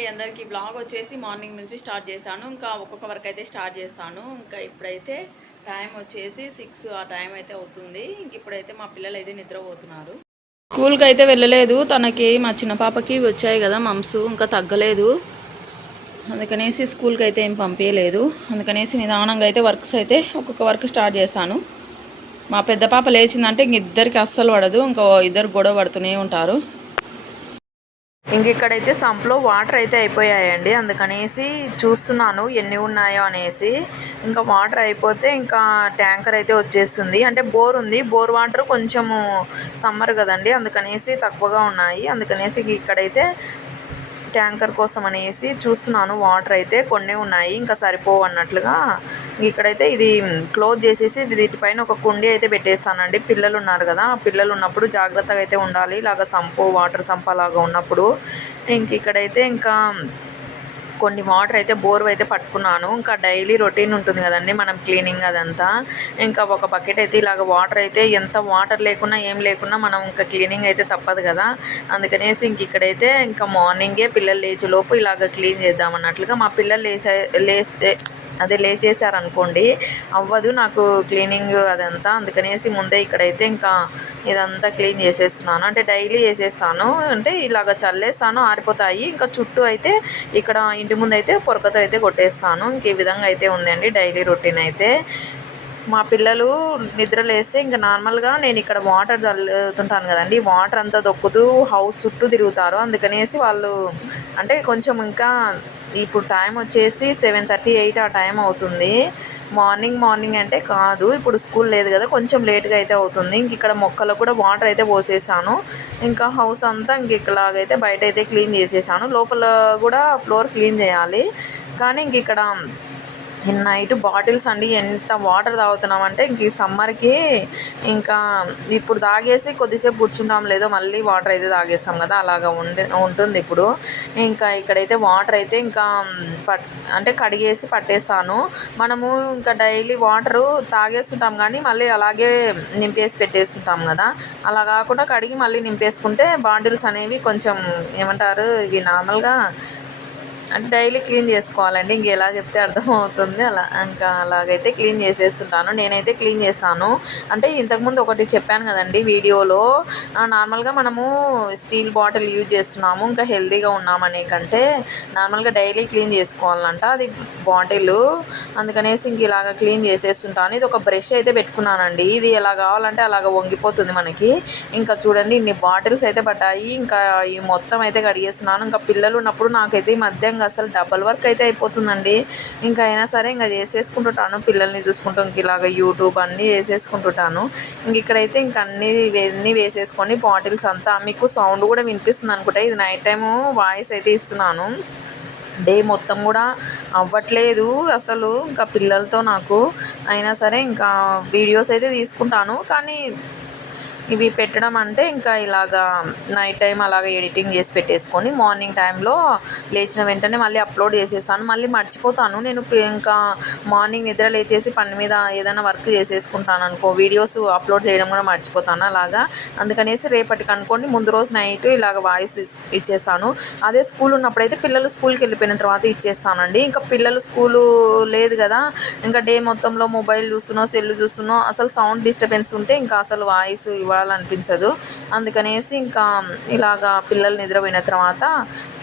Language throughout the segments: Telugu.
అండి అందరికీ. బ్లాగ్ వచ్చేసి మార్నింగ్ నుంచి స్టార్ట్ చేశాను. ఇంకా ఒక్కొక్క వర్క్ అయితే స్టార్ట్ చేస్తాను. ఇంకా ఇప్పుడైతే టైం వచ్చేసి సిక్స్ ఆ టైం అయితే అవుతుంది. ఇంక ఇప్పుడైతే మా పిల్లలు అయితే నిద్రపోతున్నారు. స్కూల్కి అయితే వెళ్ళలేదు. తనకి మా చిన్న పాపకి వచ్చాయి కదా మమ్స్. ఇంకా తగ్గలేదు. అందుకనేసి స్కూల్కి అయితే ఏం పంపించలేదు అందుకనేసి నిదానంగా అయితే వర్క్స్ అయితే ఒక్కొక్క వర్క్ స్టార్ట్ చేస్తాను. మా పెద్ద పాప లేచిందంటే ఇంక ఇద్దరికి అస్సలు పడదు. ఇంకా ఇద్దరు గొడవ పడుతూనే ఉంటారు. ఇంక ఇక్కడైతే సంప్లో వాటర్ అయితే అయిపోయాయండి. అందుకనేసి చూస్తున్నాను ఎన్ని ఉన్నాయో అనేసి. ఇంకా వాటర్ అయిపోతే ఇంకా ట్యాంకర్ అయితే వచ్చేస్తుంది. అంటే బోర్ ఉంది. బోర్ వాటర్ కొంచెము సమ్మర్ కదండి. అందుకనేసి తక్కువగా ఉన్నాయి. అందుకనేసి ఇక్కడైతే ట్యాంకర్ కోసం అనేసి చూస్తున్నాను. వాటర్ అయితే కొన్ని ఉన్నాయి. ఇంకా సరిపోవు అన్నట్లుగా ఇక్కడైతే ఇది క్లోజ్ చేసేసి వీటిపైన ఒక కుండీ అయితే పెట్టేస్తానండి. పిల్లలు ఉన్నారు కదా పిల్లలు ఉన్నప్పుడు జాగ్రత్తగా అయితే ఉండాలి. ఇలాగ సంపు వాటర్ సంప్ అలాగా ఉన్నప్పుడు. ఇంక ఇక్కడైతే ఇంకా కొన్ని వాటర్ అయితే బోర్ అయితే పట్టుకున్నాను. ఇంకా డైలీ రొటీన్ ఉంటుంది కదండి మనం క్లీనింగ్ అదంతా. ఇంకా ఒక బకెట్ అయితే ఇలాగ వాటర్ అయితే ఎంత వాటర్ లేకున్నా ఏం లేకున్నా మనం ఇంకా క్లీనింగ్ అయితే తప్పదు కదా. అందుకనేసి ఇంక ఇక్కడైతే ఇంకా మార్నింగే పిల్లలు లేచేలోపు ఇలాగ క్లీన్ చేద్దాం అన్నట్లుగా మా పిల్లలు లేసే లేస్తే అదే లేచేసారనుకోండి అవ్వదు నాకు క్లీనింగ్ అదంతా. అందుకనేసి ముందే ఇక్కడైతే ఇంకా ఇదంతా క్లీన్ చేసేస్తున్నాను. అంటే డైలీ చేసేస్తాను. అంటే ఇలాగ చల్లేస్తాను ఆరిపోతాయి. ఇంకా చుట్టూ అయితే ఇక్కడ ఇంటి ముందు అయితే పొరకతో అయితే కొట్టేస్తాను. ఇంక ఈ విధంగా అయితే ఉందండి డైలీ రొటీన్ అయితే. మా పిల్లలు నిద్ర లేస్తే ఇంకా నార్మల్గా నేను ఇక్కడ వాటర్ చల్లుతుంటాను కదండి. వాటర్ అంతా దొక్కుతూ హౌస్ చుట్టూ తిరుగుతారు. అందుకనేసి వాళ్ళు అంటే కొంచెం ఇంకా ఇప్పుడు టైం వచ్చేసి సెవెన్ థర్టీ ఎయిట్ ఆ టైం అవుతుంది. మార్నింగ్ మార్నింగ్ అంటే కాదు ఇప్పుడు స్కూల్ లేదు కదా కొంచెం లేట్గా అయితే అవుతుంది. ఇంక ఇక్కడ మొక్కలు కూడా వాటర్ అయితే పోసేసాను. ఇంకా హౌస్ అంతా ఇంక ఇక్కడైతే బయట అయితే క్లీన్ చేసేసాను. లోపల కూడా ఫ్లోర్ క్లీన్ చేయాలి. కానీ ఇంక ఇక్కడ నైట్ బాటిల్స్ అండి ఎంత వాటర్ తాగుతున్నామంటే ఇంక ఈ సమ్మర్కి ఇంకా ఇప్పుడు తాగేసి కొద్దిసేపు కూర్చుంటాం లేదో మళ్ళీ వాటర్ అయితే తాగేస్తాం కదా అలాగ ఉండి ఉంటుంది ఇప్పుడు. ఇంకా ఇక్కడైతే వాటర్ అయితే ఇంకా పట్ అంటే కడిగేసి పట్టేస్తాను. మనము ఇంకా డైలీ వాటరు తాగేస్తుంటాం కానీ మళ్ళీ అలాగే నింపేసి పెట్టేస్తుంటాం కదా. అలా కాకుండా కడిగి మళ్ళీ నింపేసుకుంటే బాటిల్స్ అనేవి కొంచెం ఏమంటారు ఇవి నార్మల్గా అంటే డైలీ క్లీన్ చేసుకోవాలండి. ఇంక ఎలా చెప్తే అర్థమవుతుంది. అలా ఇంకా అలాగైతే క్లీన్ చేసేస్తుంటాను. నేనైతే క్లీన్ చేస్తాను. అంటే ఇంతకుముందు ఒకటి చెప్పాను కదండి వీడియోలో. నార్మల్గా మనము స్టీల్ బాటిల్ యూజ్ చేస్తున్నాము. ఇంకా హెల్తీగా ఉన్నామనే కంటే నార్మల్గా డైలీ క్లీన్ చేసుకోవాలంట అది బాటిల్. అందుకనేసి ఇంక ఇలాగ క్లీన్ చేసేస్తుంటాను. ఇది ఒక బ్రష్ అయితే పెట్టుకున్నానండి. ఇది ఎలా కావాలంటే అలాగ వంగిపోతుంది మనకి. ఇంకా చూడండి ఇన్ని బాటిల్స్ అయితే పడ్డాయి. ఇంకా ఈ మొత్తం అయితే కడిగేస్తున్నాను. ఇంకా పిల్లలు ఉన్నప్పుడు నాకైతే ఈ మధ్య ఇంకా అసలు డబల్ వర్క్ అయితే అయిపోతుందండి. ఇంకా అయినా సరే ఇంకా చేసేసుకుంటుంటాను పిల్లల్ని చూసుకుంటూ ఇంక ఇలాగ యూట్యూబ్ అన్నీ చేసేసుకుంటుంటాను. ఇంక ఇక్కడైతే ఇంక అన్నీ ఇవన్నీ వేసేసుకొని బాటిల్స్ అంతా మీకు సౌండ్ కూడా వినిపిస్తుంది అనుకుంటా. ఇది నైట్ టైము వాయిస్ అయితే ఇస్తున్నాను. డే మొత్తం కూడా అవ్వట్లేదు అసలు ఇంకా పిల్లలతో నాకు. అయినా సరే ఇంకా వీడియోస్ అయితే తీసుకుంటాను. కానీ ఇవి పెట్టడం అంటే ఇంకా ఇలాగా నైట్ టైం అలాగ ఎడిటింగ్ చేసి పెట్టేసుకొని మార్నింగ్ టైంలో లేచిన వెంటనే మళ్ళీ అప్లోడ్ చేసేస్తాను. మళ్ళీ మర్చిపోతాను. నేను ఇంకా మార్నింగ్ నిద్ర లేచేసి పని మీద ఏదైనా వర్క్ చేసేసుకుంటాను అనుకో వీడియోస్ అప్లోడ్ చేయడం కూడా మర్చిపోతాను అలాగా. అందుకనేసి రేపటికి అనుకోండి ముందు రోజు నైట్ ఇలాగ వాయిస్ ఇచ్చేస్తాను. అదే స్కూల్ ఉన్నప్పుడైతే పిల్లలు స్కూల్కి వెళ్ళిపోయిన తర్వాత ఇచ్చేస్తానండి. ఇంకా పిల్లలు స్కూలు లేదు కదా ఇంకా డే మొత్తంలో మొబైల్ చూస్తున్నో సెల్ చూస్తున్నో అసలు సౌండ్ డిస్టర్బెన్స్ ఉంటే ఇంకా అసలు వాయిస్ ఇవ్వాలనిపించదు. అందుకనేసి ఇంకా ఇలాగా పిల్లలు నిద్రపోయిన తర్వాత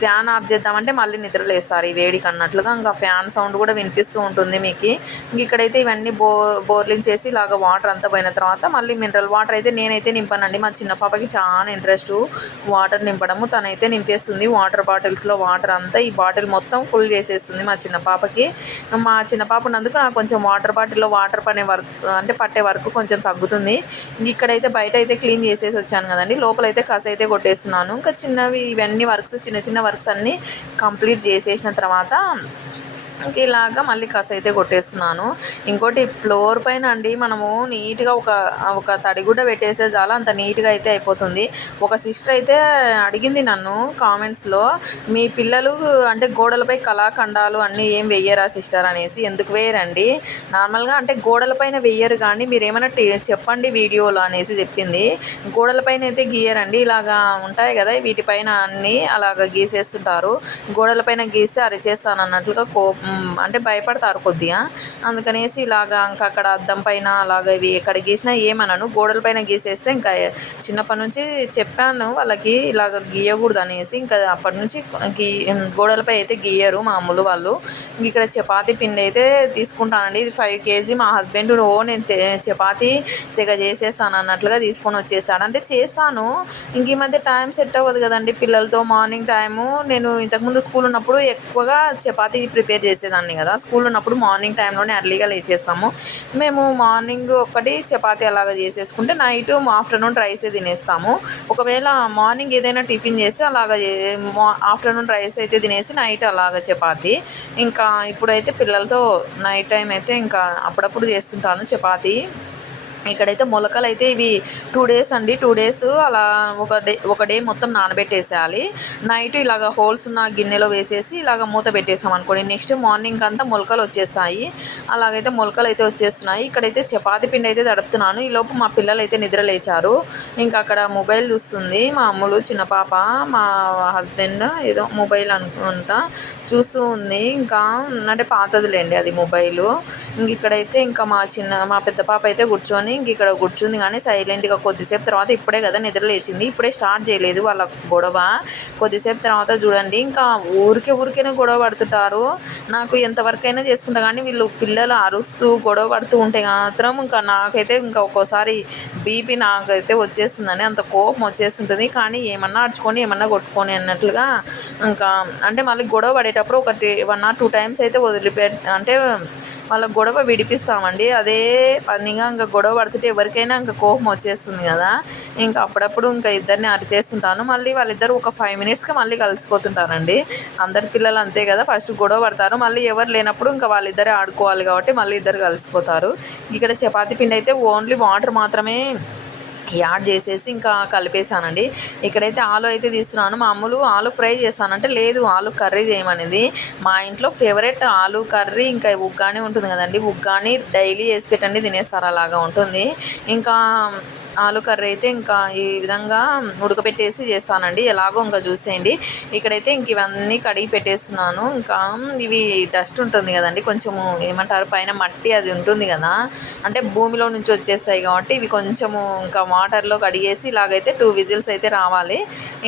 ఫ్యాన్ ఆఫ్ చేద్దామంటే మళ్ళీ నిద్రలేస్తారు ఈ వేడికి అన్నట్లుగా ఇంకా ఫ్యాన్ సౌండ్ కూడా వినిపిస్తూ ఉంటుంది మీకు. ఇంక ఇక్కడైతే ఇవన్నీ బో బోర్లింగ్ చేసి ఇలాగ వాటర్ అంతా పోయిన తర్వాత మళ్ళీ మినరల్ వాటర్ అయితే నేనైతే నింపానండి. మా చిన్న పాపకి చాలా ఇంట్రెస్ట్ వాటర్ నింపడము. తనైతే నింపేస్తుంది వాటర్ బాటిల్స్లో వాటర్ అంతా. ఈ బాటిల్ మొత్తం ఫుల్ చేసేస్తుంది మా చిన్న పాపకి. మా చిన్న పాప ఉన్నందుకు నాకు కొంచెం వాటర్ బాటిల్లో వాటర్ పనే వర్క్ అంటే పట్టే వర్క్ కొంచెం తగ్గుతుంది. ఇక్కడైతే బయట అయితే క్లీన్ చేసేసి వచ్చాను కదండి. లోపలైతే కస అయితే కొట్టేస్తున్నాను. ఇంకా చిన్నవి ఇవన్నీ వర్క్స్ చిన్న చిన్న వర్క్స్ అన్నీ కంప్లీట్ చేసేసిన తర్వాత ఇంక ఇలాగా మళ్ళీ కస అయితే కొట్టేస్తున్నాను. ఇంకోటి ఫ్లోర్ పైన అండి మనము నీట్గా ఒక ఒక తడిగుడ్డ పెట్టేసే చాలా అంత నీట్గా అయితే అయిపోతుంది. ఒక సిస్టర్ అయితే అడిగింది నన్ను కామెంట్స్లో మీ పిల్లలు అంటే గోడలపై కళాఖండాలు అన్నీ ఏం వెయ్యరా సిస్టర్? అనేసి. ఎందుకు వేయరండి నార్మల్గా అంటే గోడలపైన వెయ్యరు కానీ మీరు ఏమైనా చెప్పండి వీడియోలో అనేసి చెప్పింది. గోడలపైన అయితే గీయరండి. ఇలాగా ఉంటాయి కదా వీటిపైన అన్నీ అలాగ గీసేస్తుంటారు. గోడలపైన గీస్తే అరిచేస్తాను అన్నట్లుగా కోపం అంటే భయపడతారు కొద్దిగా. అందుకనేసి ఇలాగా ఇంకా అక్కడ అద్దం పైన అలాగ ఇవి ఎక్కడ గీసినా ఏమనను. గోడల పైన గీసేస్తే ఇంకా చిన్నప్పటి నుంచి చెప్పాను వాళ్ళకి ఇలాగ గీయకూడదు అనేసి. ఇంకా అప్పటి నుంచి గీ గోడలపై అయితే గీయరు మామూలు వాళ్ళు. ఇంక ఇక్కడ చపాతి పిండి అయితే తీసుకుంటానండి. ఇది ఫైవ్ కేజీ మా హస్బెండ్ ఓ నేను తె- చపాతీ తెగ చేసేస్తాను అన్నట్లుగా తీసుకొని వచ్చేసాడు అంటే చేస్తాను. ఇంక ఈ మధ్య టైం సెట్ అవ్వదు కదండి పిల్లలతో మార్నింగ్ టైము. నేను ఇంతకుముందు స్కూల్ ఉన్నప్పుడు ఎక్కువగా చపాతీ ప్రిపేర్ చేసేదాన్ని కదా. స్కూల్ ఉన్నప్పుడు మార్నింగ్ టైంలోనే ఎర్లీగా లేచేస్తాము. మేము మార్నింగ్ ఒక్కటి చపాతి అలాగ చేసేసుకుంటే నైట్ ఆఫ్టర్నూన్ రైసే తినేస్తాము. ఒకవేళ మార్నింగ్ ఏదైనా టిఫిన్ చేస్తే అలాగ ఆఫ్టర్నూన్ రైస్ అయితే తినేసి నైట్ అలాగ చపాతి. ఇంకా ఇప్పుడైతే పిల్లలతో నైట్ టైం అయితే ఇంకా అప్పుడప్పుడు చేస్తుంటాను చపాతి. ఇక్కడైతే మొలకలు అయితే ఇవి టూ డేస్ అండి టూ డేస్ అలా ఒక డే ఒక డే మొత్తం నానబెట్టేసేయాలి. నైట్ ఇలాగ హోల్స్ ఉన్న గిన్నెలో వేసేసి ఇలాగ మూత పెట్టేసాం అనుకోండి. నెక్స్ట్ మార్నింగ్ అంతా మొలకలు వచ్చేస్తాయి. అలాగైతే మొలకలు అయితే వచ్చేస్తున్నాయి. ఇక్కడైతే చపాతి పిండి అయితే తడుపుతున్నాను. ఈ లోపు మా పిల్లలు అయితే నిద్ర లేచారు. ఇంకా అక్కడ మొబైల్ చూస్తుంది. మా అమ్ములు చిన్న పాప మా హస్బెండ్ ఏదో మొబైల్ అనుకుంటా చూస్తూ ఉంది. ఇంకా అంటే పాతదిలేండి అది మొబైల్. ఇంక ఇక్కడైతే ఇంకా మా చిన్న మా పెద్ద పాప అయితే కూర్చొని ఇంక ఇక్కడ కూర్చుంది కానీ సైలెంట్గా కొద్దిసేపు తర్వాత ఇప్పుడే కదా నిద్ర లేచింది. ఇప్పుడే స్టార్ట్ చేయలేదు వాళ్ళ గొడవ. కొద్దిసేపు తర్వాత చూడండి. ఇంకా ఊరికే ఊరికేనే గొడవ పడుతుంటారు. నాకు ఎంతవరకైనా చేసుకుంటా కానీ వీళ్ళు పిల్లలు అరుస్తూ గొడవ పడుతూ ఉంటే మాత్రం ఇంకా నాకైతే ఇంకా ఒక్కోసారి బీపీ నాకైతే వచ్చేస్తుందని అంత కోపం వచ్చేస్తుంటుంది. కానీ ఏమన్నా అడుచుకొని ఏమన్నా కొట్టుకొని అన్నట్లుగా ఇంకా అంటే మళ్ళీ గొడవ పడేటప్పుడు ఒకటి వన్ ఆర్ టూ టైమ్స్ అయితే వదిలిపె అంటే వాళ్ళ గొడవ విడిపిస్తామండి. అదే పనిగా ఇంకా గొడవ పడుతుంటే ఎవరికైనా ఇంకా కోపం వచ్చేస్తుంది కదా. ఇంకా అప్పుడప్పుడు ఇంకా ఇద్దరిని అరిచేస్తుంటాను మళ్ళీ వాళ్ళిద్దరు ఒక ఫైవ్ మినిట్స్కి మళ్ళీ కలిసిపోతుంటారండి. అందరి పిల్లలు అంతే కదా ఫస్ట్ గొడవ పడతారు. మళ్ళీ ఎవరు లేనప్పుడు ఇంకా వాళ్ళిద్దరే ఆడుకోవాలి కాబట్టి మళ్ళీ ఇద్దరు కలిసిపోతారు. ఇక్కడ చపాతీ పిండి అయితే ఓన్లీ వాటర్ మాత్రమే యాడ్ చేసేసి ఇంకా కలిపేసానండి ఇక్కడైతే ఆలు అయితే తీస్తున్నాను. మామూలు ఆలు ఫ్రై చేస్తానంటే లేదు ఆలు కర్రీ చేయమనేది. మా ఇంట్లో ఫేవరెట్ ఆలు కర్రీ ఇంకా ఉగ్గాని ఉంటుంది కదండి. ఉగ్గాని డైలీ చేసి పెట్టండి తినేస్తారు అలాగా ఉంటుంది. ఇంకా ఆలు కర్రీ అయితే ఇంకా ఈ విధంగా ఉడకబెట్టేసి చేస్తానండి. ఎలాగో ఇంకా చూసేయండి. ఇక్కడైతే ఇంక ఇవన్నీ కడిగి పెట్టేస్తున్నాను. ఇంకా ఇవి డస్ట్ ఉంటుంది కదండి. కొంచెము ఏమంటారు? పైన మట్టి అది ఉంటుంది కదా. అంటే భూమిలో నుంచి వచ్చేస్తాయి కాబట్టి ఇవి కొంచెము ఇంకా వాటర్లో కడిగేసి ఇలాగైతే టూ విజిల్స్ అయితే రావాలి.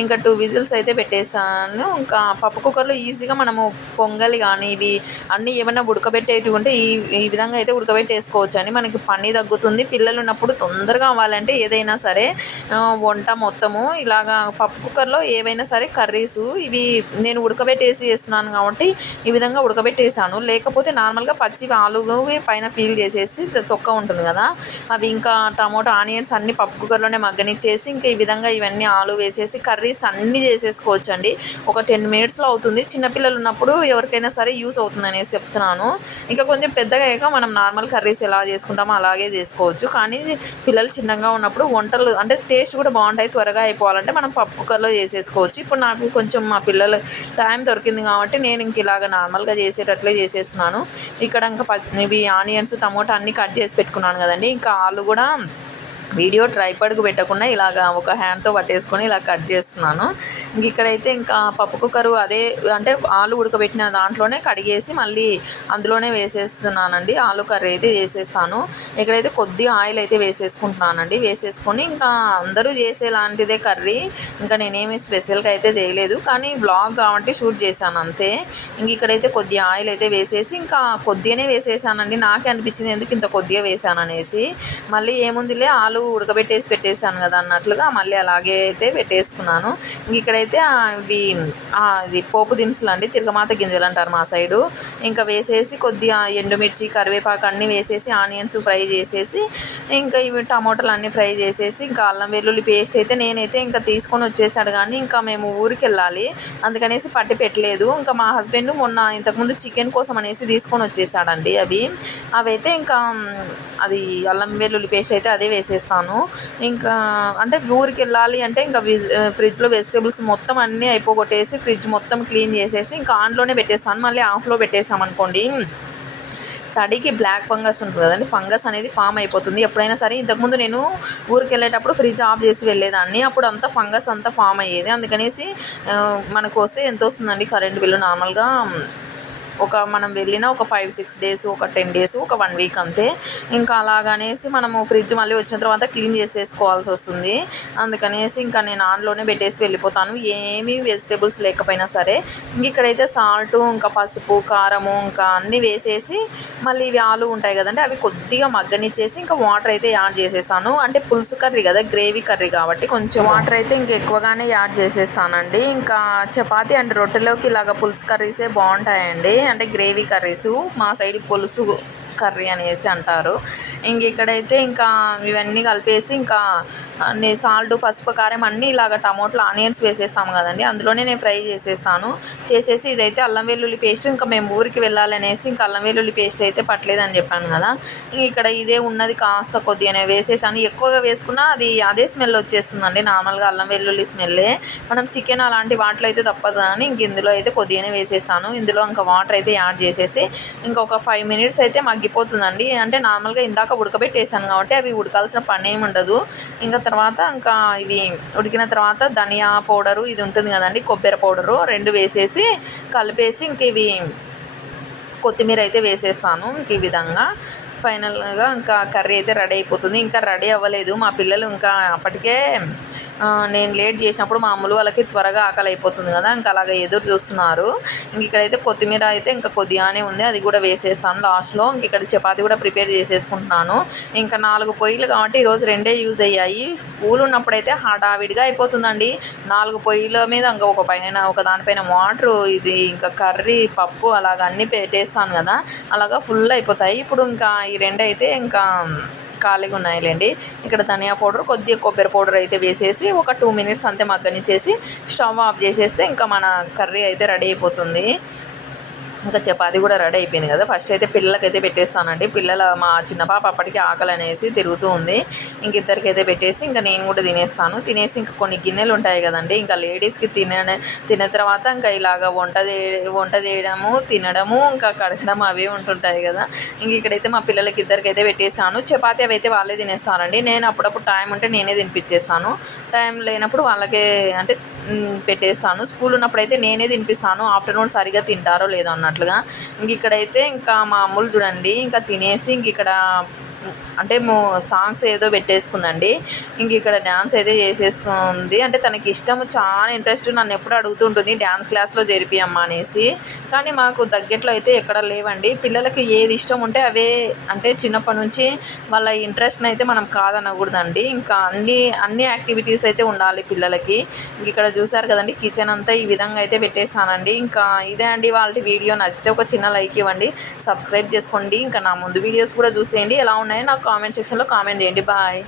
ఇంకా టూ విజిల్స్ అయితే పెట్టేసాను ఇంకా పప్పు కుక్కర్లో ఈజీగా మనము పొంగలి కానీ ఇవి అన్నీ ఏమైనా ఉడకబెట్టేటి ఉంటే ఈ ఈ విధంగా అయితే ఉడకబెట్టేసుకోవచ్చు అని మనకి పని తగ్గుతుంది. పిల్లలు ఉన్నప్పుడు తొందరగా అవ్వాలంటే ఏదైనా సరే వంట మొత్తము ఇలాగా పప్పు కుక్కర్లో ఏవైనా సరే కర్రీస్ ఇవి నేను ఉడకబెట్టేసి చేస్తున్నాను కాబట్టి ఈ విధంగా ఉడకబెట్టేసాను లేకపోతే నార్మల్గా పచ్చి ఆలు పైన ఫీల్ చేసేసి తొక్క ఉంటుంది కదా అవి ఇంకా టమోటా ఆనియన్స్ అన్ని పప్పు కుక్కర్లోనే మగ్గనిచ్చేసి ఇంకా ఈ విధంగా ఇవన్నీ ఆలు వేసేసి కర్రీస్ అన్నీ చేసేసుకోవచ్చు అండి ఒక టెన్ మినిట్స్లో అవుతుంది. చిన్నపిల్లలు ఉన్నప్పుడు ఎవరికైనా సరే యూస్ అవుతుంది అనేసి చెప్తున్నాను. ఇంకా కొంచెం పెద్దగా అయ్యాక మనం నార్మల్ కర్రీస్ ఎలా చేసుకుంటామో అలాగే చేసుకోవచ్చు. కానీ పిల్లలు చిన్నగా ఉన్నప్పుడు వంటలు అంటే టేస్ట్ కూడా బాగుంటాయి త్వరగా అయిపోవాలంటే మనం పప్పు కుక్కర్లో చేసేసుకోవచ్చు. ఇప్పుడు నాకు కొంచెం మా పిల్లలు టైం దొరికింది కాబట్టి నేను ఇంక ఇలాగ నార్మల్గా చేసేటట్లే చేసేస్తున్నాను. ఇక్కడ ఇంకా ఇవి ఆనియన్స్ టమోటా అన్నీ కట్ చేసి పెట్టుకున్నాను కదండి. ఇంకా ఆలు కూడా వీడియో ట్రైపాడ్కి పెట్టకుండా ఇలాగా ఒక హ్యాండ్తో పట్టేసుకొని ఇలా కట్ చేస్తున్నాను. ఇంక ఇక్కడైతే ఇంకా పప్పు కుక్కరు అదే అంటే ఆలు ఉడకబెట్టిన దాంట్లోనే కడిగేసి మళ్ళీ అందులోనే వేసేస్తున్నానండి. ఆలు కర్రీ అయితే వేసేస్తాను ఇక్కడైతే కొద్దిగా ఆయిల్ అయితే వేసేసుకుంటున్నానండి. వేసేసుకొని ఇంకా అందరూ చేసేలాంటిదే కర్రీ. ఇంకా నేనేమి స్పెషల్గా అయితే చేయలేదు. కానీ బ్లాగ్ కాబట్టి షూట్ చేశాను అంతే. ఇంక ఇక్కడైతే కొద్దిగా ఆయిల్ అయితే వేసేసి ఇంకా కొద్దిగానే వేసేసానండి. నాకే అనిపించింది ఎందుకు ఇంత కొద్దిగా వేసాను అనేసి మళ్ళీ ఏముందిలే ఆలు పాలు ఉడకబెట్టేసి పెట్టేశాను కదా అన్నట్లుగా మళ్ళీ అలాగే అయితే పెట్టేసుకున్నాను. ఇక్కడైతే అవి ఇది పోపు దినుసులు అండి తిరగమాత గింజలు అంటారు మా సైడు. ఇంకా వేసేసి కొద్దిగా ఎండుమిర్చి కరివేపాకు అన్నీ వేసేసి ఆనియన్స్ ఫ్రై చేసేసి ఇంకా ఇవి టమాటాలు అన్నీ ఫ్రై చేసేసి ఇంకా అల్లం వెల్లుల్లి పేస్ట్ అయితే నేనైతే ఇంకా తీసుకొని వచ్చేసాడు కానీ ఇంకా మేము ఊరికి వెళ్ళాలి. అందుకనేసి పట్టి పెట్టలేదు. ఇంకా మా హస్బెండ్ మొన్న ఇంతకుముందు చికెన్ కోసం అనేసి తీసుకొని వచ్చేసాడండి అవి. అవైతే ఇంకా అది అల్లం వెల్లుల్లి పేస్ట్ అయితే అదే వేసేస్తాను. ఇంకా అంటే ఊరికి వెళ్ళాలి అంటే ఇంకా ఫ్రిడ్జ్లో వెజిటేబుల్స్ మొత్తం అన్నీ అయిపోగొట్టేసి ఫ్రిడ్జ్ మొత్తం క్లీన్ చేసేసి ఇంకా ఆన్లోనే పెట్టేస్తాను. మళ్ళీ ఆఫ్లో పెట్టేసామనుకోండి తడికి బ్లాక్ ఫంగస్ ఉంటుంది కదండి. ఫంగస్ అనేది ఫామ్ అయిపోతుంది. ఎప్పుడైనా సరే ఇంతకుముందు నేను ఊరికి వెళ్ళేటప్పుడు ఫ్రిడ్జ్ ఆఫ్ చేసి వెళ్ళేదాన్ని. అప్పుడు అంతా ఫంగస్ అంతా ఫామ్ అయ్యేది. అందుకనేసి మనకు వస్తే ఎంత వస్తుందండి కరెంట్ బిల్లు నార్మల్గా? ఒక మనం వెళ్ళిన ఒక ఫైవ్ సిక్స్ డేస్ ఒక టెన్ డేస్ ఒక వన్ వీక్ అంతే. ఇంకా అలాగనేసి మనము ఫ్రిడ్జ్ మళ్ళీ వచ్చిన తర్వాత క్లీన్ చేసేసుకోవాల్సి వస్తుంది. అందుకనేసి ఇంకా నేను ఆన్లోనే పెట్టేసి వెళ్ళిపోతాను. ఏమీ వెజిటేబుల్స్ లేకపోయినా సరే ఇంక ఇక్కడైతే సాల్ట్ ఇంకా పసుపు కారము ఇంకా అన్నీ వేసేసి మళ్ళీ ఇవి ఆలు ఉంటాయి కదండి అవి కొద్దిగా మగ్గనిచ్చేసి ఇంకా వాటర్ అయితే యాడ్ చేసేసాను అంటే పులుసు కర్రీ కదా గ్రేవీ కర్రీ కాబట్టి కొంచెం వాటర్ అయితే ఇంకా ఎక్కువగానే యాడ్ చేసేస్తానండి. ఇంకా చపాతీ అండ్ రొట్టెలోకి ఇలాగ పులుసు కర్రీసే బాగుంటాయండి. అంటే గ్రేవీ కర్రీస్ మా సైడ్ పులుసు కర్రీ అనేసి అంటారు. ఇంక ఇక్కడైతే ఇంకా ఇవన్నీ కలిపేసి ఇంకా సాల్ట్ పసుపు కారం అన్నీ ఇలాగ టమోటాలు ఆనియన్స్ వేసేస్తాము కదండి. అందులోనే నేను ఫ్రై చేసేస్తాను. చేసేసి ఇదైతే అల్లం వెల్లుల్లి పేస్ట్ ఇంకా మేము ఊరికి వెళ్ళాలనేసి ఇంకా అల్లం వెల్లుల్లి పేస్ట్ అయితే పట్టలేదని చెప్పాను కదా. ఇంక ఇక్కడ ఇదే ఉన్నది కాస్త కొద్దిగానే వేసేసాను. ఎక్కువగా వేసుకున్నా అది అదే స్మెల్ వచ్చేస్తుందండి. నార్మల్గా అల్లం వెల్లుల్లి స్మెల్లే. మనం చికెన్ అలాంటి వాటిలో అయితే తప్పదు కానీ ఇంక ఇందులో అయితే కొద్దిగానే వేసేస్తాను. ఇందులో ఇంకా వాటర్ అయితే యాడ్ చేసేసి ఇంకొక ఫైవ్ మినిట్స్ అయితే ఉడికిపోతుందండి అంటే నార్మల్గా ఇందాక ఉడకబెట్టేసాను కాబట్టి అవి ఉడకాల్సిన పని ఏమి ఉండదు. ఇంకా తర్వాత ఇంకా ఇవి ఉడికిన తర్వాత ధనియా పౌడరు ఇది ఉంటుంది కదండి కొబ్బరి పౌడరు రెండు వేసేసి కలిపేసి ఇంక ఇవి కొత్తిమీర అయితే వేసేస్తాను ఇంక ఈ విధంగా. ఫైనల్గా ఇంకా కర్రీ అయితే రెడీ అయిపోతుంది. ఇంకా రెడీ అవ్వలేదు. మా పిల్లలు ఇంకా అప్పటికే నేను లేట్ చేసినప్పుడు మా అమ్ములు వాళ్ళకి త్వరగా ఆకలి అయిపోతుంది కదా ఇంకా అలాగే ఎదురు చూస్తున్నారు. ఇంక ఇక్కడైతే కొత్తిమీర అయితే ఇంకా కొద్దిగానే ఉంది అది కూడా వేసేస్తాను లాస్ట్లో. ఇంక ఇక్కడ చపాతి కూడా ప్రిపేర్ చేసేసుకుంటున్నాను. ఇంకా నాలుగు పొయ్యిలు కాబట్టి ఈరోజు రెండే యూజ్ అయ్యాయి. స్కూల్ ఉన్నప్పుడైతే హడావిడిగా అయిపోతుందండి. నాలుగు పొయ్యిల మీద ఇంకా ఒక పైన ఒక దానిపైన వాటర్ ఇది ఇంకా కర్రీ పప్పు అలాగ అన్నీ పెట్టేస్తాను కదా అలాగా ఫుల్ అయిపోతాయి. ఇప్పుడు ఇంకా ఈ రెండు అయితే ఇంకా ఖాళీగా ఉన్నాయిలేండి. ఇక్కడ ధనియా పౌడర్ కొద్దిగా కొబ్బరి పౌడర్ అయితే వేసేసి ఒక టూ మినిట్స్ అంతే మగ్గనిచ్చేసి స్టవ్ ఆఫ్ చేసేస్తే ఇంకా మన కర్రీ అయితే రెడీ అయిపోతుంది. ఇంకా చపాతి కూడా రెడీ అయిపోయింది కదా. ఫస్ట్ అయితే పిల్లలకైతే పెట్టేస్తానండి. పిల్లల మా చిన్న పాప అప్పటికి ఆకలి అనేసి తిరుగుతూ ఉంది. ఇంక ఇద్దరికైతే పెట్టేసి ఇంకా నేను కూడా తినేస్తాను. తినేసి ఇంకా కొన్ని గిన్నెలు ఉంటాయి కదండి. ఇంకా లేడీస్కి తిన తిన్న తర్వాత ఇంకా ఇలాగ వంట వంట చేయడము తినడము ఇంకా కడగడం అవే ఉంటుంటాయి కదా. ఇంక ఇక్కడైతే మా పిల్లలకి ఇద్దరికైతే పెట్టేస్తాను చపాతీ అవి అయితే వాళ్ళే తినేస్తారండి. నేను అప్పుడప్పుడు టైం ఉంటే నేనే తినిపించేస్తాను టైం లేనప్పుడు వాళ్ళకే అంటే పెట్టేస్తాను. స్కూల్ ఉన్నప్పుడు అయితే నేనే తినిపిస్తాను. ఆఫ్టర్నూన్ సరిగా తింటారో లేదో అన్నట్లుగా. ఇంక ఇక్కడైతే ఇంకా మా అమ్ములు చూడండి ఇంకా తినేసి ఇంక ఇక్కడ అంటే మో సాంగ్స్ ఏదో పెట్టేసుకుందండి. ఇంక ఇక్కడ డ్యాన్స్ అయితే చేసేసుకుంది. అంటే తనకి ఇష్టం చాలా ఇంట్రెస్ట్ నన్ను ఎప్పుడు అడుగుతుంటుంది డ్యాన్స్ క్లాస్లో జరిపియమ్మా అనేసి. కానీ మాకు దగ్గట్లో అయితే ఎక్కడ లేవండి. పిల్లలకి ఏది ఇష్టం ఉంటే అవే అంటే చిన్నప్పటి నుంచి వాళ్ళ ఇంట్రెస్ట్ని అయితే మనం కాదనకూడదండి. ఇంకా అన్ని అన్ని యాక్టివిటీస్ అయితే ఉండాలి పిల్లలకి. ఇంక ఇక్కడ చూసారు కదండి కిచెన్ అంతా ఈ విధంగా అయితే పెట్టేస్తానండి ఇంకా ఇదే అండి వాళ్ళ వీడియో. నచ్చితే ఒక చిన్న లైక్ ఇవ్వండి. సబ్స్క్రైబ్ చేసుకోండి. ఇంకా నా ముందు వీడియోస్ కూడా చూసేయండి. ఎలా ఉన్నాయో నాకు కామెంట్ సెక్షన్లో కామెంట్ చేయండి. బాయ్